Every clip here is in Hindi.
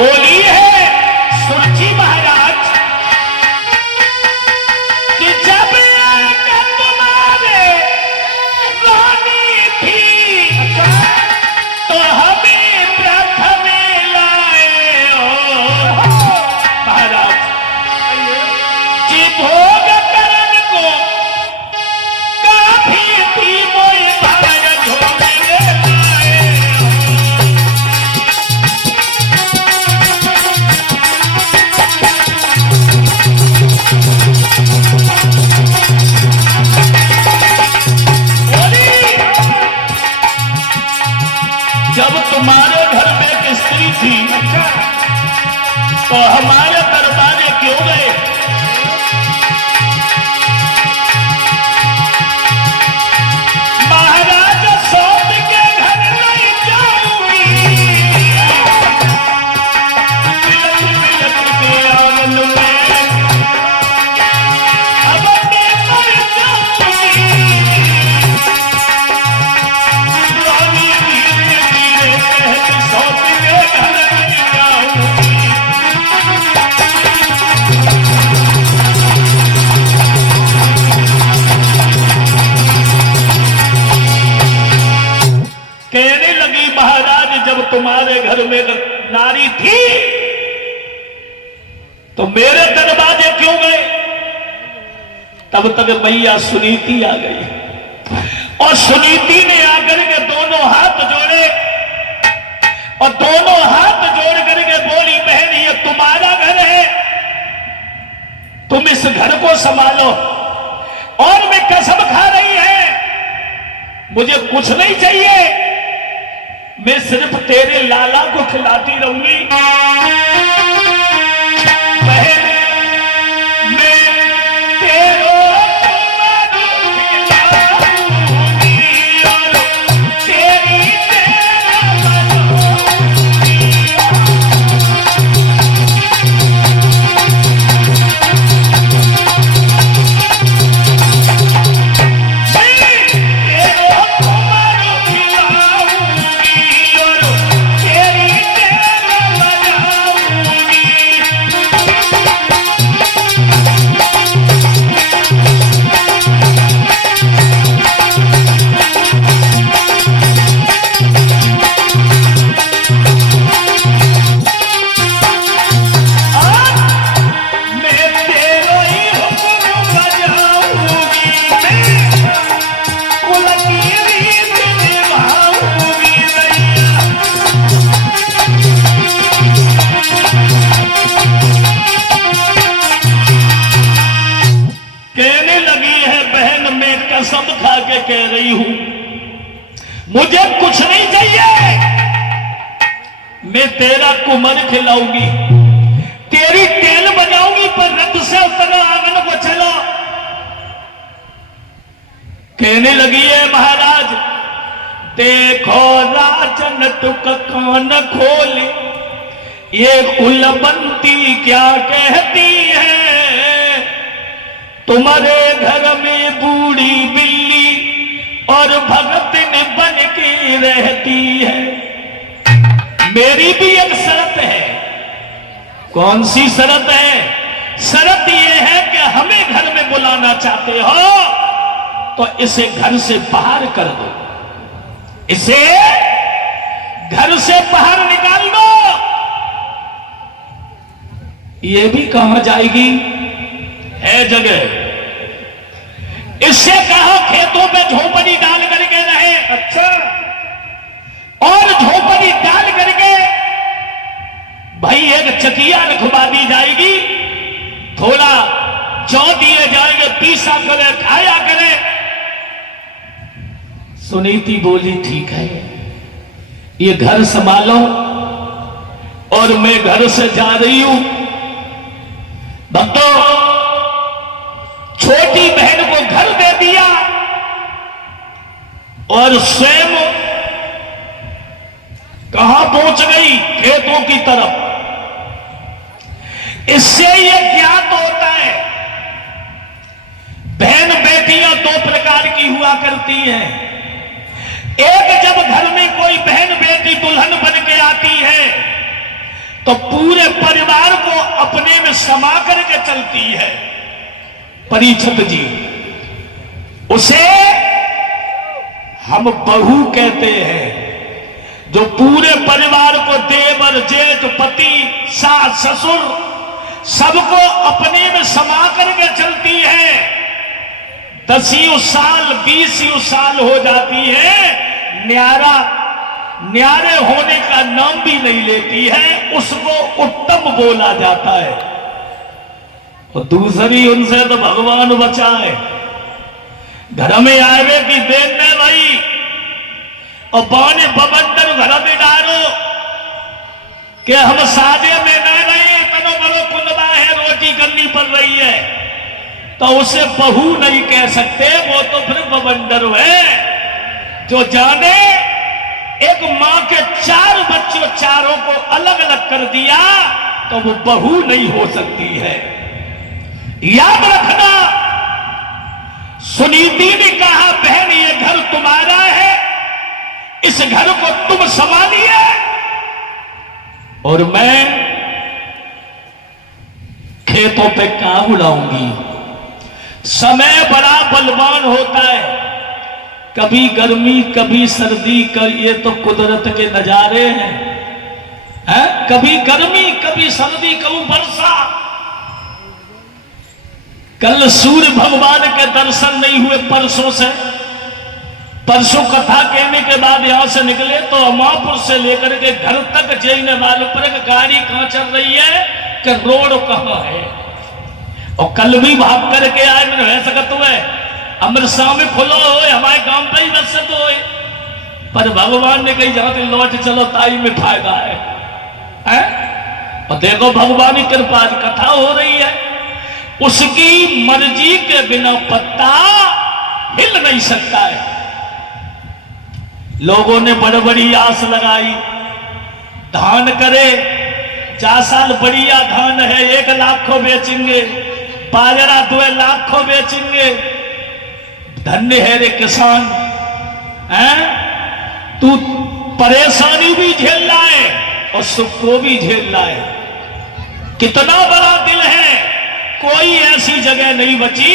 बोली है सुरजी महाराज कि जब तुम्हारे रानी थी तो हमें प्रथम लाए हो महाराज जी भोग करण को काफी थी मोई भाग झोले लाए जब तुम्हारे घर में एक स्त्री थी तो हमारे दरबारे क्यों गए? महाराज सौंप के घर नहीं जाऊंगी बिलख के आंगन में अब मैं मर जाऊंगी रानी धीरे धीरे कहती सौंप के घर नहीं जाऊंगी कहने लगी महाराज जब तुम्हारे घर में नारी थी तो मेरे दरवाजे क्यों गए? तब तक मैया सुनीति आ गई और सुनीति ने आकर के दोनों हाथ जोड़े और दोनों हाथ जोड़ करके बोली बहन ये तुम्हारा घर है, तुम इस घर को संभालो और मैं कसम खा रही है मुझे कुछ नहीं चाहिए, मैं सिर्फ तेरे लाला को खिलाती रहूंगी। बहन मैं तेरो खिलाऊंगी और तेरी तेरा बनाऊंगी। कसम खा के कह रही हूं मुझे कुछ नहीं चाहिए, मैं तेरा कुमर खिलाऊंगी, तेरी तेल बनाऊंगी, पर रथ से उतरो आंगन को चलो। कहने लगी है महाराज देखो राजन तुक कान खोले ये कुलबंती क्या कहती है, तुम्हारे घर में बूढ़ी बिल्ली और भगतिन बन के रहती है। मेरी भी एक शर्त है। कौन सी शर्त है? शर्त यह है कि हमें घर में बुलाना चाहते हो तो इसे घर से बाहर कर दो, इसे घर से बाहर निकाल दो। ये भी कहां जाएगी? है जगह, इससे कहा खेतों में झोपड़ी डाल करके रहे। अच्छा, और झोपड़ी डाल करके भाई एक चकिया रखवा दी जाएगी, थोड़ा जौ दिए जाएंगे, पीसा करे खाया करे। सुनीति बोली ठीक है ये घर संभालो और मैं घर से जा रही हूं। भक्तों छोटी बहन को घर दे दिया और स्वयं कहां पहुंच गई? खेतों की तरफ। इससे यह ज्ञात होता है बहन बेटियां दो प्रकार की हुआ करती हैं। एक, जब घर में कोई बहन बेटी दुल्हन बन के आती है तो पूरे परिवार को अपने में समा करके चलती है। परीक्षित जी, उसे हम बहू कहते हैं, जो पूरे परिवार को देवर जेठ पति सास ससुर सबको अपने में समा करके चलती है। 10 साल 20 साल हो जाती है, न्यारे होने का नाम भी नहीं लेती है, उसको उत्तम बोला जाता है। और दूसरी उनसे तो भगवान बचाए, घर में आए कि देन में भाई और बाने बबंदर घर में डालो कि हम साजे में न रहे, तनो बड़ो कुंदबा है, रोटी करनी पड़ रही है, तो उसे बहू नहीं कह सकते, वो तो फिर बबंदर है। जो जाने एक मां के 4 बच्चों चारों को अलग अलग कर दिया तो वो बहू नहीं हो सकती है। याद रखना, सुनीति ने कहा बहन ये घर तुम्हारा है, इस घर को तुम संभालिए और मैं खेतों पे काम उड़ाऊंगी। समय बड़ा बलवान होता है, कभी गर्मी कभी सर्दी, ये तो कुदरत के नजारे हैं, कभी गर्मी कभी सर्दी कभी वर्षा। कल सूर्य भगवान के दर्शन नहीं हुए परसों से, परसों कथा कहने के बाद यहां से निकले तो अमापुर से लेकर के घर तक जाने वालों पर गाड़ी कहां चल रही है कि रोड कहां है। और कल भी भाग करके आए, मैंने रह सकते हुए अमृतसर में खुलो हो, हमारे गांव पे ही बस तो हो, पर भगवान ने कही जहां लौट चलो ताई में फायदा है? और देखो भगवान की कृपा कथा हो रही है, उसकी मर्जी के बिना पत्ता हिल नहीं सकता है। लोगों ने बड़ी बड़ी आस लगाई, धान करे 4 साल बढ़िया धान है, 1 लाख को बेचेंगे, बाजरा 2 लाख को बेचेंगे, धन्य है रे किसान, तू परेशानी भी झेल रहा है और सुख को भी रहा है। कितना बड़ा दिल है, कोई ऐसी जगह नहीं बची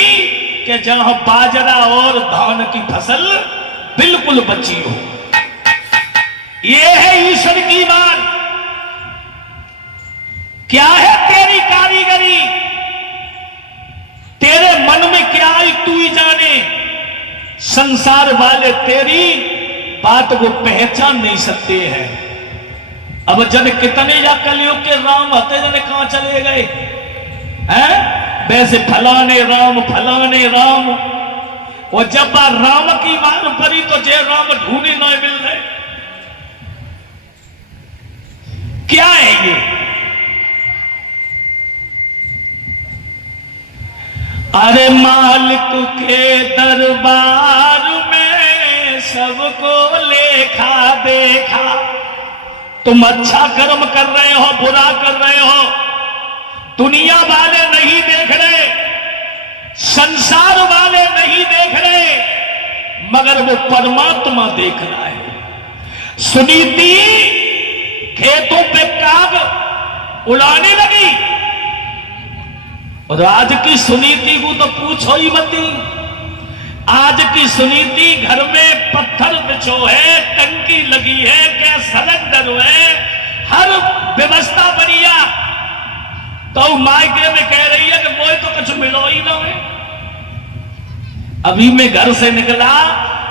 कि जहां बाजरा और धान की फसल बिल्कुल बची हो। यह है ईश्वर की बात। क्या है तेरी कारीगरी, तेरे मन में क्या है तू ही जाने। संसार वाले तेरी बात को पहचान नहीं सकते हैं। अब जन कितने या कलयुग के राम हते जने कहां चले गए हैं, वैसे फलाने राम, और जब बार राम की मार पड़ी तो जय राम ढूंढे न मिल रहे। क्या है ये? अरे मालिक के दरबार में सबको लेखा देखा। तुम अच्छा कर्म कर रहे हो, बुरा कर रहे हो, दुनिया वाले नहीं देख रहे, संसार वाले नहीं देख रहे, मगर वो परमात्मा देख रहा है। सुनीति खेतों पे काग उड़ाने लगी और आज की सुनीति को तो पूछो ही मत। आज की सुनीति घर में पत्थर बिछो है, टंकी लगी है, गैस सिलेंडर है, हर व्यवस्था बढ़िया, तो मायके में कह रही है कि मोए तो कुछ मिलो ही ना है। अभी मैं घर से निकला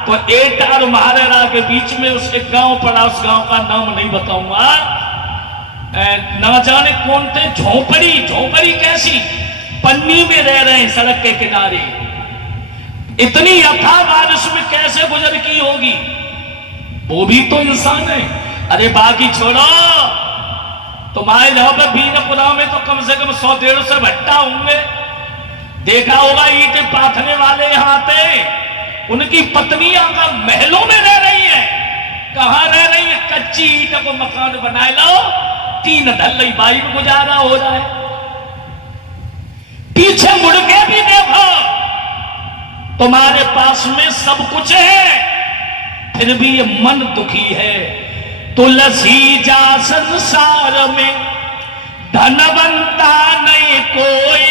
तो एटा और महारेरा के बीच में उसके गांव पड़ा, उस गांव का नाम नहीं बताऊंगा, ना जाने कौन थे, झोपड़ी कैसी पन्नी में रह रहे हैं सड़क के किनारे। इतनी अथाह बारिश में कैसे गुजर की होगी, वो भी तो इंसान है। अरे बाकी छोड़ो, तुम्हारे जहां पर बीनपुरा में तो कम से कम 100-150 भट्टा होंगे, देखा होगा ईंट पाथने वाले यहाँ आते, उनकी पत्नियां का महलों में रह रही है। कहां रह रही है? कच्ची ईंट को मकान बनाए लो, 3 ढल्ली बाई में गुजारा हो रहा है। पीछे मुड़ के भी देखो, तुम्हारे पास में सब कुछ है, फिर भी ये मन दुखी है। तुलसी जा संसार में धनवंता नहीं कोई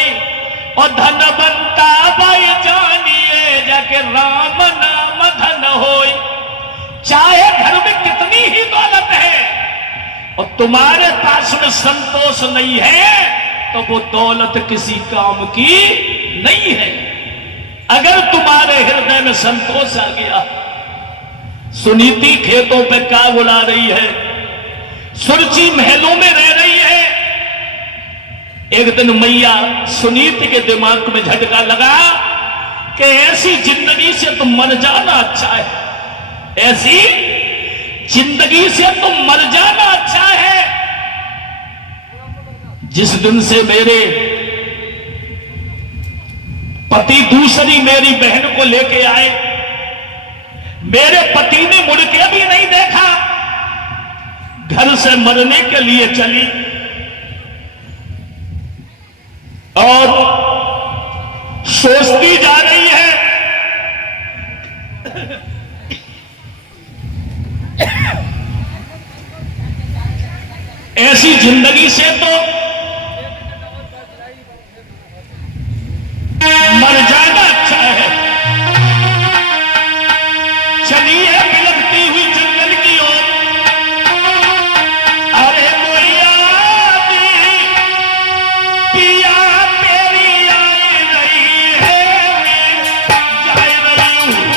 और धनवंता भाई जानिए जाके राम नाम धन होई। चाहे घर में कितनी ही दौलत है और तुम्हारे पास में संतोष नहीं है तो वो दौलत किसी काम की नहीं है। अगर तुम्हारे हृदय में संतोष आ गया, सुनीति खेतों पे काग उड़ा रही है, सुरची महलों में रह रही है। एक दिन मैया सुनीति के दिमाग में झटका लगा कि ऐसी जिंदगी से तो मर जाना अच्छा है, ऐसी जिंदगी से तो मर जाना अच्छा है। जिस दिन से मेरे पति दूसरी मेरी बहन को लेके आए, मेरे पति ने मुड़ के भी नहीं देखा, घर से मरने के लिए चली और सोचती जा रही है ऐसी जिंदगी से तो मर जाना अच्छा है। चलिए बिलखती हुई जंगल की ओर। अरे मोया पिया तेरी आई रही है, मैं जा रही हूं।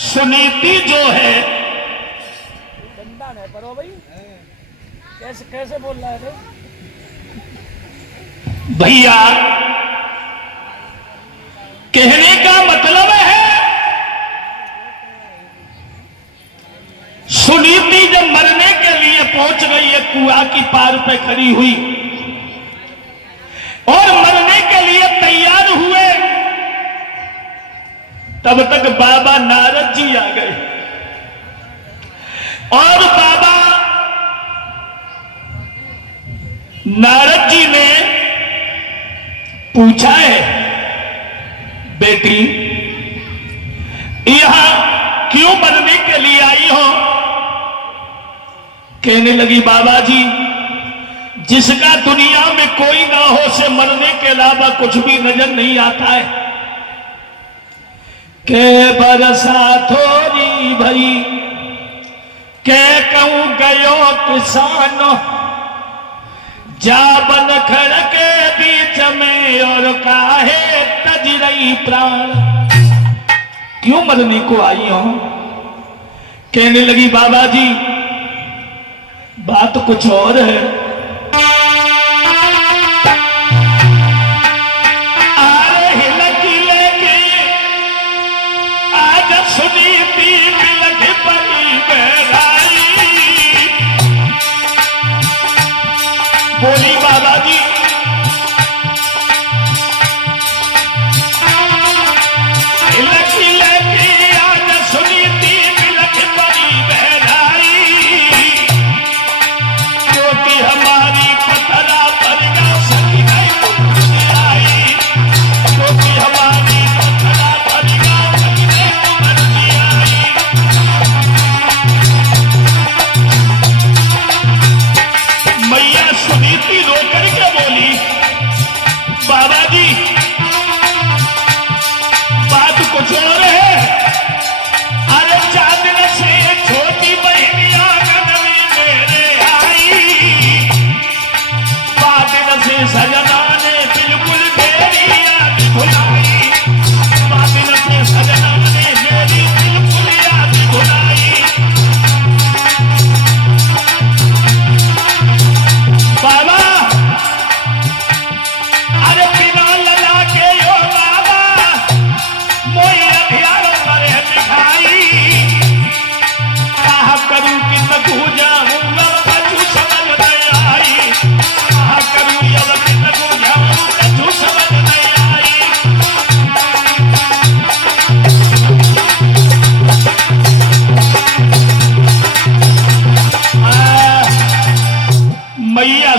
सुनीति जो है कैसे बोल रहा है भैया, कहने का मतलब है सुनीति जब मरने के लिए पहुंच गई है, कुआं की पार पे खड़ी हुई और मरने के लिए तैयार हुए, तब तक बाबा नारद जी आ गए और बाबा नारद जी ने पूछा है, बेटी यहां क्यों मरने के लिए आई हो? कहने लगी, बाबा जी जिसका दुनिया में कोई ना हो से मरने के अलावा कुछ भी नजर नहीं आता है। के बरसा थोड़ी भई के कहूं गयो किसानो, जाबन खड़ के बीच में और काहे तज रही प्राण। क्यों मरने को आई हो? कहने लगी, बाबा जी बात कुछ और है। आरे हिलकी लेके आज सुनीति बिलख परी बहराई। बोली, बाबा जी हिलकी लेके आज सुनीति बिलख परी बहराई, क्योंकि हमारी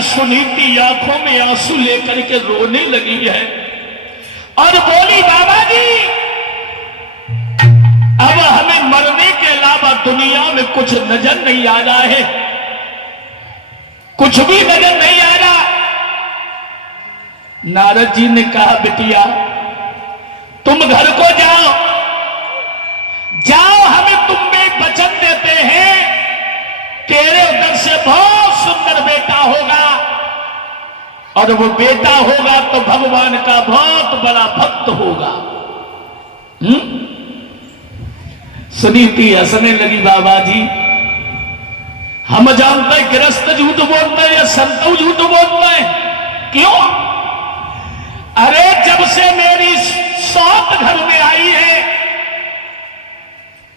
सुनीति आंखों में आंसू लेकर के रोने लगी है और बोली, बाबा जी अब हमें मरने के अलावा दुनिया में कुछ नजर नहीं आ रहा है, कुछ भी नजर नहीं आ रहा। नारद जी ने कहा, बिटिया तुम घर को जाओ, जाओ, हमें तुम में एक वचन देते हैं, तेरे उधर से बहुत सुंदर बेटा होगा और वो बेटा होगा तो भगवान का बहुत बड़ा भक्त होगा। सुनीति हंसने लगी, बाबा जी हम जानते हैं गृहस्थ झूठ बोलते हैं या संतों झूठ बोलते हैं, क्यों? अरे जब से मेरी सौत घर में आई है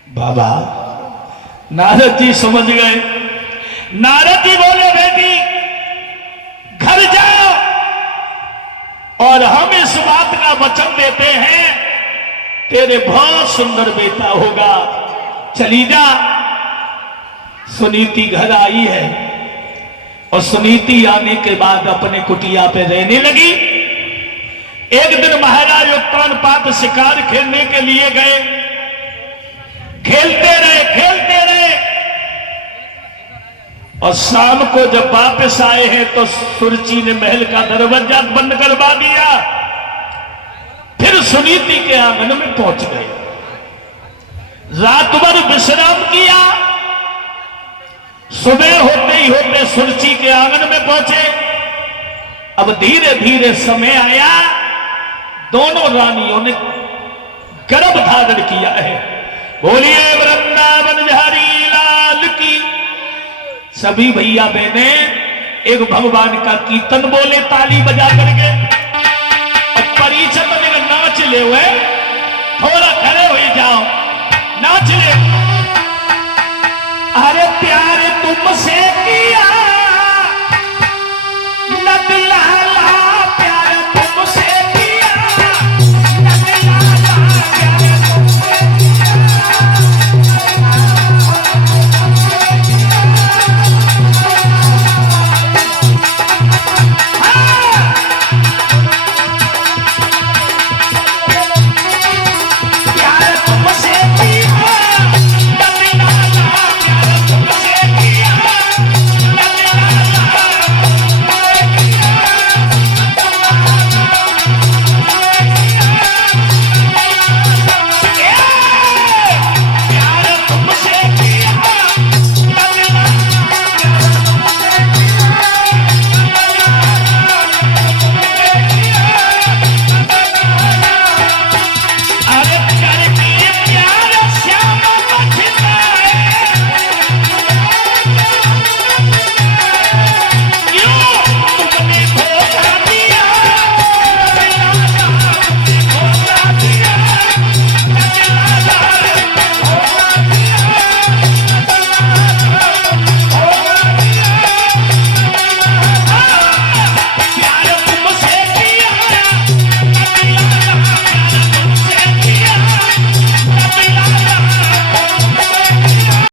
बाबा। नारद जी समझ गए। नारद जी बोले, बेटी घर जाओ और हम इस बात का वचन देते हैं, तेरे बहुत सुंदर बेटा होगा, चली जा। सुनीति घर आई है और सुनीति आने के बाद अपने कुटिया पे रहने लगी। एक दिन महाराज उत्तानपाद शिकार खेलने के लिए गए, खेलते रहे और शाम को जब वापस आए हैं तो सुरची ने महल का दरवाजा बंद करवा दिया। फिर सुनीति के आंगन में पहुंच गए, रात भर विश्राम किया। सुबह होते ही होते सुरची के आंगन में पहुंचे। अब धीरे धीरे समय आया, दोनों रानियों ने गर्भ धारण किया है। बोलिए वृंदावन बिहारी लाल की। सभी भैया बहने एक भगवान का कीर्तन बोले ताली बजा करके, और परिचय नाच ले हुए, थोड़ा खड़े हो जाओ, नाच ले। अरे प्यार तुमसे किया